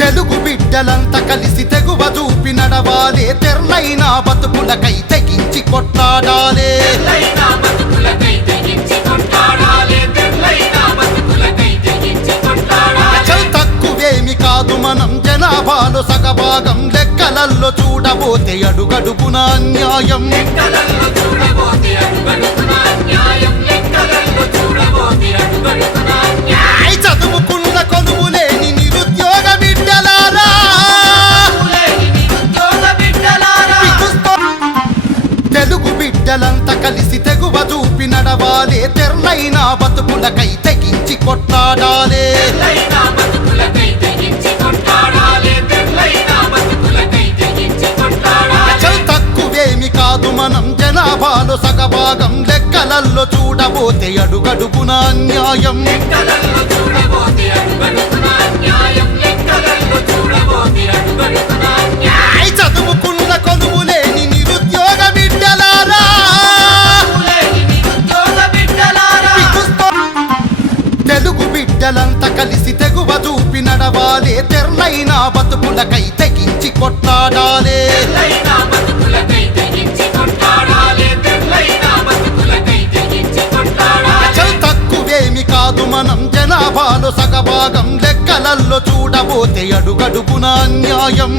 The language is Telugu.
తెలుగు బిడ్డలంతా కలిసి తెగువ చూపి నడవాలే, తెర్లైన బతుకులకై తెగించి కొట్లాడాలే. తక్కువేమి కాదు మనం జనాభాలో సగభాగం, లెక్కలల్లో చూడబోతే అడుగడుగున అన్యాయం. చదువుకున్న కొలువులేని నిరుద్యోగ బిడ్డలారా, తెలుగు బిడ్డలంతా కలిసి తెగువ చూపి నడవాలే, తెర్లైన బతుకులకై తెగించి కొట్లాడాలే. తక్కువేమి కాదు మనం జనాభాలో సగభాగం, లెక్కలల్లో చూడబోతే అడుగడుగున అన్యాయం. చదువుకున్న కొలువులేని నిరుద్యోగ బిడ్డలారా, తెలుగు బిడ్డలంతా కలిసి తెగువ చూపి నడవాలే, తెర్లైన బతుకులకై తెగించి కొట్లాడాలే. తక్కువేమి కాదు మనం జనాభాలో సగభాగం, లెక్కలల్లో చూడబోతే అడుగడుగున అన్యాయం.